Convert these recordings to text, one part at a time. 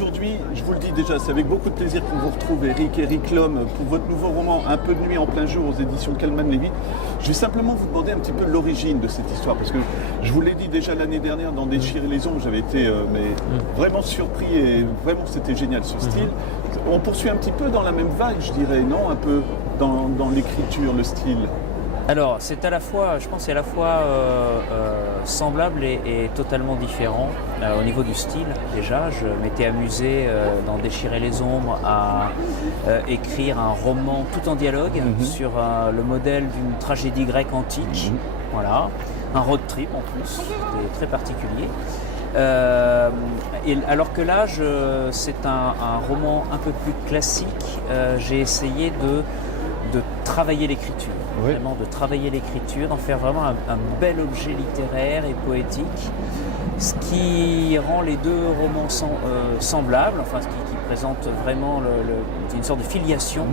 aujourd'hui, je vous le dis déjà, c'est avec beaucoup de plaisir qu'on vous retrouve, Eric Lhomme, pour votre nouveau roman Un peu de nuit en plein jour aux éditions Calman Lévy. Je vais simplement vous demander un petit peu l'origine de cette histoire, parce que je vous l'ai dit déjà l'année dernière dans Déchirer les ombres, j'avais été vraiment surpris et vraiment c'était génial ce style. On poursuit un petit peu dans la même vague, je dirais, non? Un peu dans l'écriture, le style. Alors, c'est à la fois, je pense, c'est à la fois semblable et totalement différent au niveau du style. Déjà, je m'étais amusé dans Déchirer les ombres à écrire un roman tout en dialogue sur le modèle d'une tragédie grecque antique. Voilà, un road trip en plus, c'était très particulier. Alors que là, c'est un roman un peu plus classique. J'ai essayé de travailler l'écriture, vraiment de travailler l'écriture, d'en faire vraiment un bel objet littéraire et poétique, ce qui rend les deux romans semblables, enfin ce qui présente vraiment une sorte de filiation,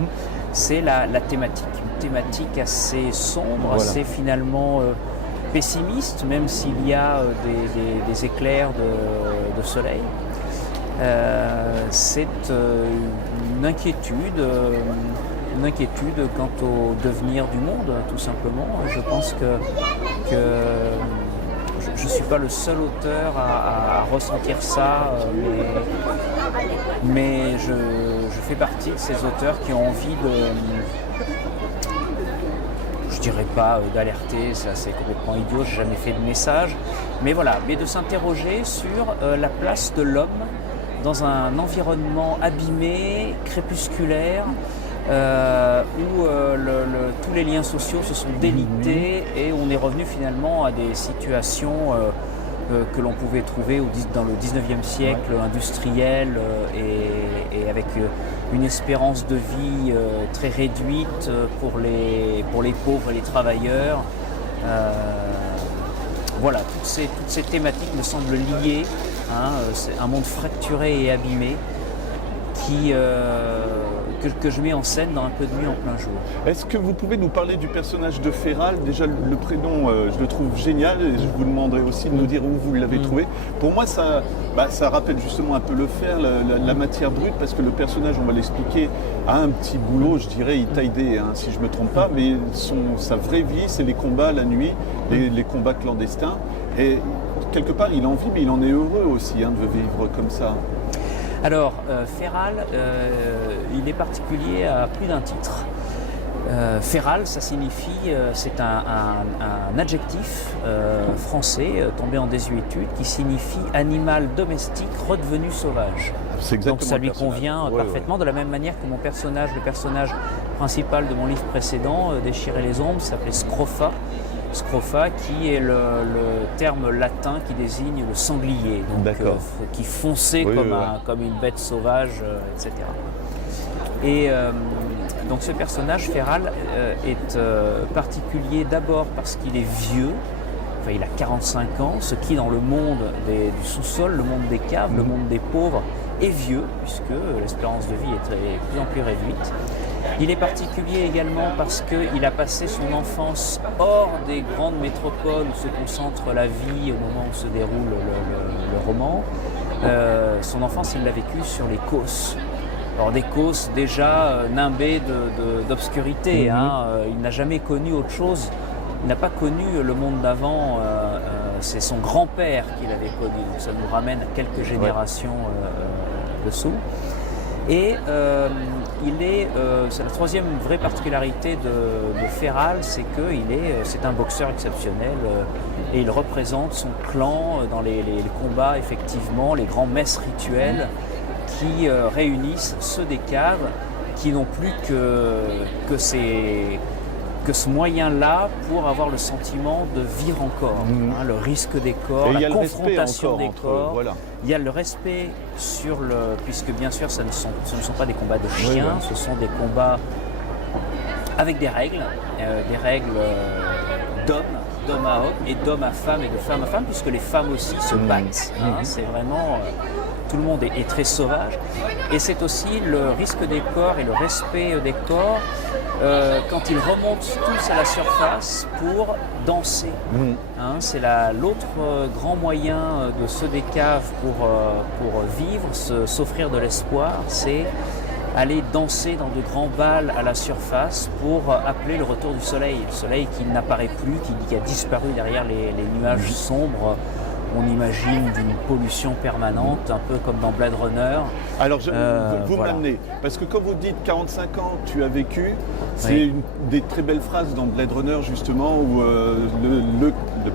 c'est la thématique, une thématique assez sombre, assez finalement pessimiste, même s'il y a des éclairs de soleil. C'est une inquiétude quant au devenir du monde, tout simplement. Je pense que je ne suis pas le seul auteur à ressentir ça, mais je fais partie de ces auteurs qui ont envie je dirais pas d'alerter, ça c'est complètement idiot, j'ai jamais fait de message, mais voilà, mais de s'interroger sur la place de l'homme dans un environnement abîmé, crépusculaire, où tous les liens sociaux se sont délités et on est revenu finalement à des situations que l'on pouvait trouver dans le 19e siècle industriel et avec une espérance de vie très réduite pour les pauvres et les travailleurs. Voilà, toutes ces thématiques me semblent liées. C'est un monde fracturé et abîmé que je mets en scène dans Un peu de nuit en plein jour. Est-ce que vous pouvez nous parler du personnage de Féral? Déjà, le prénom, je le trouve génial et je vous demanderai aussi de nous dire où vous l'avez trouvé. Pour moi, ça rappelle justement un peu le fer, la matière brute, parce que le personnage, on va l'expliquer, a un petit boulot, je dirais, il taille des, si je ne me trompe pas, mais sa vraie vie, c'est les combats la nuit, les combats clandestins. Et quelque part, il en vit, mais il en est heureux aussi de vivre comme ça. Alors, Féral, il est particulier à plus d'un titre. Féral, ça signifie, c'est un adjectif français tombé en désuétude qui signifie animal domestique redevenu sauvage. Donc ça lui convient parfaitement, de la même manière que le personnage principal de mon livre précédent, Déchirer les ombres, s'appelait Scrofa. Scrofa, qui est le terme latin qui désigne le sanglier, donc, qui fonçait comme une bête sauvage, etc. Et donc ce personnage, Féral, est particulier d'abord parce qu'il est vieux, enfin il a 45 ans, ce qui dans le monde du sous-sol, le monde des caves, le monde des pauvres, est vieux, puisque l'espérance de vie est de plus en plus réduite. Il est particulier également parce qu'il a passé son enfance hors des grandes métropoles où se concentre la vie au moment où se déroule le roman. Son enfance, il l'a vécue sur les causses. Alors des causses déjà nimbées d'obscurité. Il n'a jamais connu autre chose. Il n'a pas connu le monde d'avant. C'est son grand-père qui l'avait connu. Donc ça nous ramène à quelques générations dessous. Et c'est la troisième vraie particularité de Féral, c'est c'est un boxeur exceptionnel et il représente son clan dans les combats, effectivement, les grands messes rituels qui réunissent ceux des caves qui n'ont plus que ce moyen-là pour avoir le sentiment de vivre encore. Le risque des corps, la confrontation des corps. Il y a le respect puisque bien sûr ce ne sont pas des combats de chiens, ce sont des combats avec des règles d'homme à homme et d'homme à femme et de femme à femme, puisque les femmes aussi se battent. C'est vraiment tout le monde est très sauvage. Et c'est aussi le risque des corps et le respect des corps quand ils remontent tous à la surface pour danser. Hein, c'est l'autre grand moyen de ceux des caves pour vivre, s'offrir de l'espoir, c'est aller danser dans de grands bals à la surface pour appeler le retour du soleil. Le soleil qui n'apparaît plus, qui a disparu derrière les nuages sombres. On imagine d'une pollution permanente, un peu comme dans Blade Runner. Alors, vous voilà. m'amenez, parce que quand vous dites 45 ans, tu as vécu, c'est Oui. une des très belles phrases dans Blade Runner, justement, où le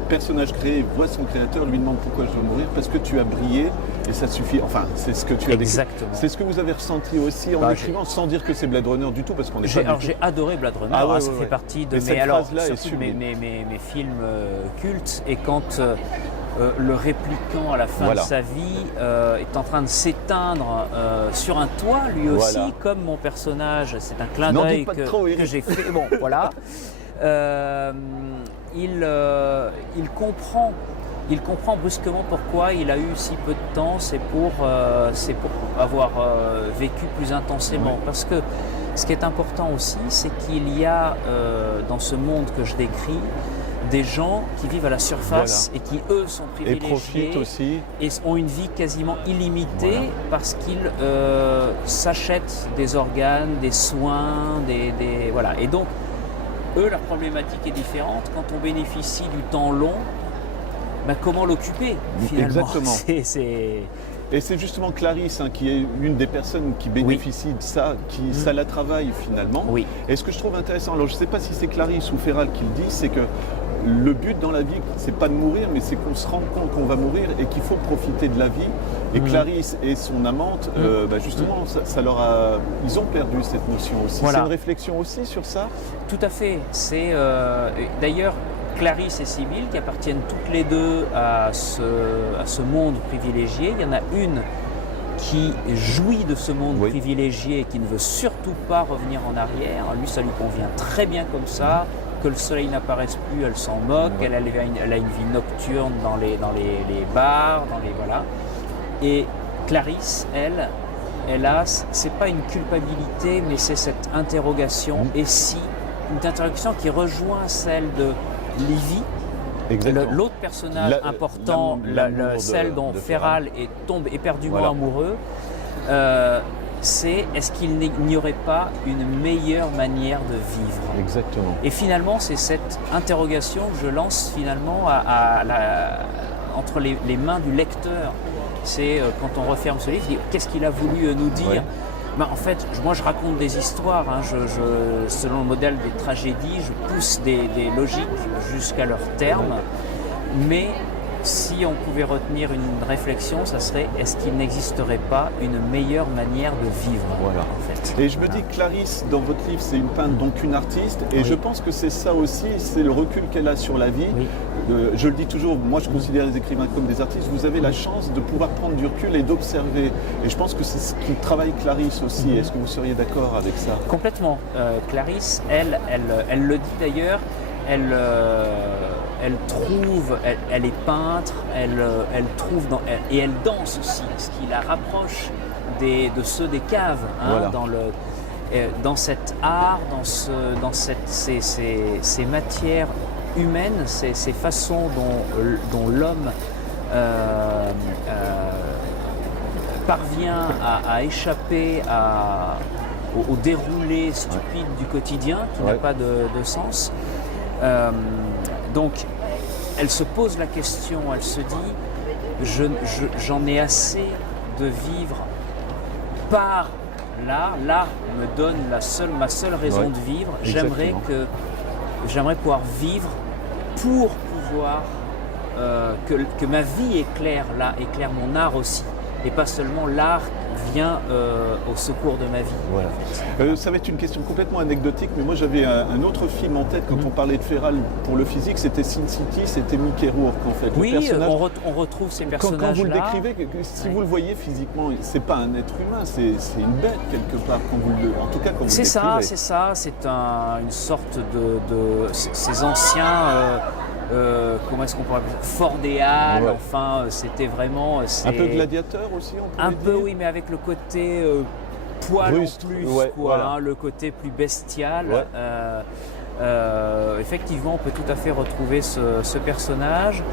personnage créé voit son créateur, lui demande pourquoi je dois mourir, parce que tu as brillé, et ça suffit. Enfin, c'est ce que tu as vécu. Exactement. C'est ce que vous avez ressenti aussi en écrivant, sans dire que c'est Blade Runner du tout, parce qu'on est pas Alors du j'ai adoré Blade Runner, Ah ouais, ça ouais, fait ouais. partie de Mais cette phrase-là est surtout de sublime. mes films cultes. Et quand le répliquant à la fin Voilà. de sa vie est en train de s'éteindre sur un toit, lui aussi, Voilà. comme mon personnage, c'est un clin N'en d'œil dites pas que, trop, Eric. que j'ai fait. Bon, voilà. Il comprend brusquement pourquoi il a eu si peu de temps, c'est pour avoir vécu plus intensément. Oui. Parce que ce qui est important aussi, c'est qu'il y a dans ce monde que je décris, des gens qui vivent à la surface et qui, eux, sont Et privilégiés profite aussi. et ont une vie quasiment illimitée Voilà. parce qu'ils s'achètent des organes, des soins, voilà. Et donc, eux, leur problématique est différente. Quand on bénéficie du temps long, ben, comment l'occuper finalement? Exactement. Et c'est justement Clarisse qui est une des personnes qui bénéficie de ça, qui ça la travaille finalement. Oui. Et ce que je trouve intéressant, alors je ne sais pas si c'est Clarisse ou Féral qui le dit, c'est que le but dans la vie, c'est pas de mourir, mais c'est qu'on se rende compte qu'on va mourir et qu'il faut profiter de la vie. Et Clarisse et son amante, justement, ça leur a, ils ont perdu cette notion aussi. Voilà. C'est une réflexion aussi sur ça. Tout à fait. C'est d'ailleurs Clarisse et Sibylle qui appartiennent toutes les deux à ce monde privilégié. Il y en a une qui jouit de ce monde privilégié et qui ne veut surtout pas revenir en arrière. Lui, ça lui convient très bien comme ça. Que le soleil n'apparaisse plus, elle s'en moque. Elle a une vie nocturne dans les bars, voilà. Et Clarisse, elle a, c'est pas une culpabilité, mais c'est cette interrogation. Et si, une interrogation qui rejoint celle de Livy, l'autre personnage important, celle dont Féral tombe éperdument amoureux, c'est est-ce qu'il n'y aurait pas une meilleure manière de vivre? Exactement. Et finalement, c'est cette interrogation que je lance finalement entre les mains du lecteur. C'est quand on referme ce livre, qu'est-ce qu'il a voulu nous dire? Ben, en fait, moi je raconte des histoires, selon le modèle des tragédies, je pousse des logiques jusqu'à leur terme, mais si on pouvait retenir une réflexion, ça serait est-ce qu'il n'existerait pas une meilleure manière de vivre en fait. Et je me dis que Clarisse, dans votre livre, c'est une peintre, donc une artiste, et je pense que c'est ça aussi, c'est le recul qu'elle a sur la vie. Je le dis toujours, moi je considère les écrivains comme des artistes, vous avez la chance de pouvoir prendre du recul et d'observer. Et je pense que c'est ce qui travaille Clarisse aussi. Est-ce que vous seriez d'accord avec ça? Complètement. Clarisse, elle le dit d'ailleurs, elle trouve, elle est peintre, elle trouve et elle danse aussi, ce qui la rapproche de ceux des caves, dans cet art, dans ces matières humaines, ces façons dont l'homme parvient à échapper au déroulé stupide du quotidien qui n'a pas de sens. Donc, elle se pose la question, elle se dit, j'en ai assez de vivre par l'art. L'art me donne ma seule raison de vivre. J'aimerais pouvoir vivre pour pouvoir que ma vie éclaire mon art aussi. Et pas seulement l'art vient au secours de ma vie. Voilà. Ça va être une question complètement anecdotique, mais moi j'avais un autre film en tête quand on parlait de Féral pour le physique, c'était Sin City, c'était Mickey Rourke en fait. Oui, le personnage, on retrouve ces personnages-là. quand vous le décrivez, si vous le voyez physiquement, c'est pas un être humain, c'est une bête quelque part. En tout cas, quand vous le décrivez. C'est ça, c'est une sorte de ces anciens. Comment est-ce qu'on pourrait appeler ça? Fort des Halles, enfin, c'était vraiment. Un peu gladiateur aussi, on pourrait un dire. peu, oui, mais avec le côté poil Rustre, en plus, ouais, quoi, voilà. hein, le côté plus bestial. Ouais. Effectivement, on peut tout à fait retrouver ce personnage.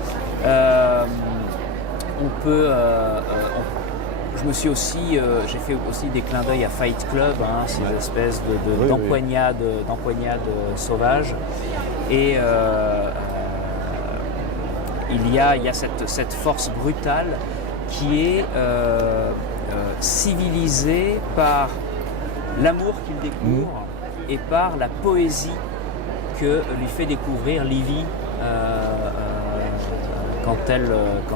Je me suis aussi, j'ai fait aussi des clins d'œil à Fight Club, hein, ces Ouais. espèces Oui, d'empoignades sauvages. Et il y a cette force brutale qui est civilisée par l'amour qu'il découvre et par la poésie que lui fait découvrir Livy quand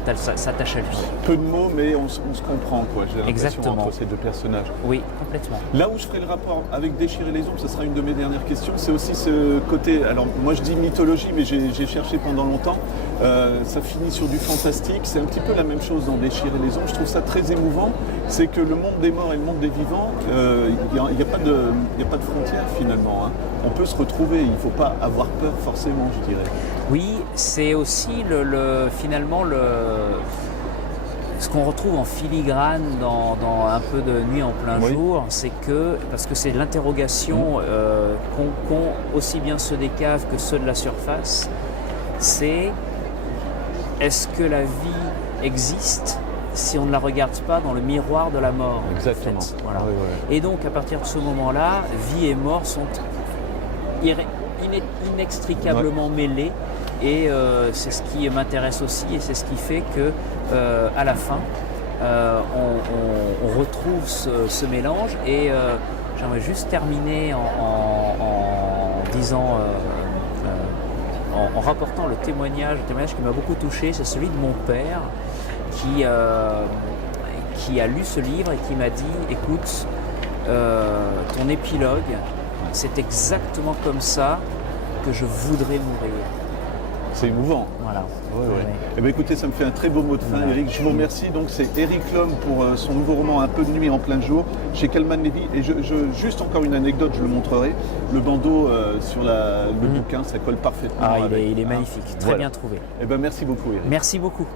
elle s'attache à lui. Peu de mots, mais on se comprend, quoi. J'ai l'impression Exactement. entre ces deux personnages. Oui, complètement. Là où je ferai le rapport avec Déchirer les ombres, ce sera une de mes dernières questions, c'est aussi ce côté, alors moi je dis mythologie, mais j'ai cherché pendant longtemps, ça finit sur du fantastique, c'est un petit peu la même chose dans Déchirer les ombres, je trouve ça très émouvant, c'est que le monde des morts et le monde des vivants, il n'y a pas de frontières finalement, hein. On peut se retrouver, il ne faut pas avoir peur forcément, je dirais. Oui, c'est aussi finalement ce qu'on retrouve en filigrane dans un peu de Nuit en plein Oui. jour, c'est que, parce que c'est l'interrogation qu'ont aussi bien ceux des caves que ceux de la surface, c'est est-ce que la vie existe si on ne la regarde pas dans le miroir de la mort? Exactement. En fait. Voilà. Ouais, ouais. Et donc à partir de ce moment-là, vie et mort sont inextricablement mêlés. Et c'est ce qui m'intéresse aussi et c'est ce qui fait que à la fin on retrouve ce mélange. Et j'aimerais juste terminer en disant en rapportant le témoignage qui m'a beaucoup touché, c'est celui de mon père qui a lu ce livre et qui m'a dit écoute, ton épilogue, c'est exactement comme ça que je voudrais mourir. C'est émouvant. Voilà. Ouais, ouais. Ouais. Eh bien, écoutez, ça me fait un très beau mot de fin, Voilà. Eric. Je vous remercie. Donc, c'est Eric Lhomme pour son nouveau roman Un peu de nuit en plein jour chez Calman Levy. Et juste encore une anecdote, je le montrerai. Le bandeau sur le bouquin, ça colle parfaitement. Il est magnifique, très Voilà. bien trouvé. Eh ben, merci beaucoup, Eric. Merci beaucoup.